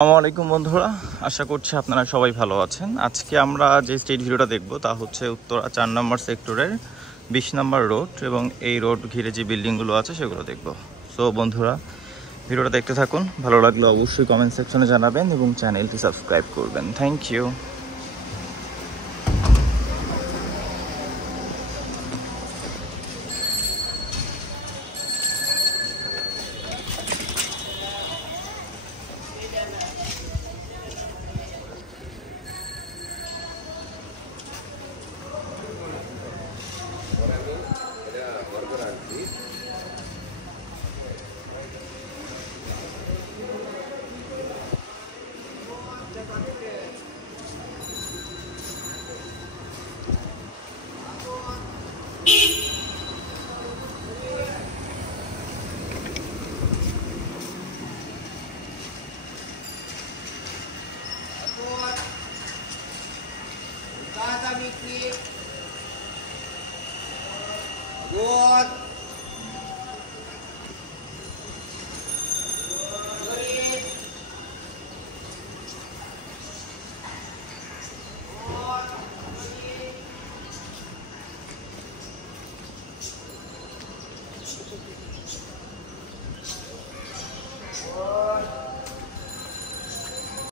আসসালামু আলাইকুম বন্ধুরা, আশা করছি আপনারা সবাই ভালো আছেন। আজকে আমরা যে স্ট্রিট ভিডিওটা দেখব তা হচ্ছে উত্তরা 4 নম্বর সেক্টরের 20 নম্বর রোড এবং এই রোড ঘিরে যে বিল্ডিংগুলো আছে সেগুলো দেখব। সো বন্ধুরা, ভিডিওটা দেখতে থাকুন। ভালো লাগলে অবশ্যই কমেন্ট সেকশনে জানাবেন এবং চ্যানেলটি সাবস্ক্রাইব করবেন। Thank you. Good.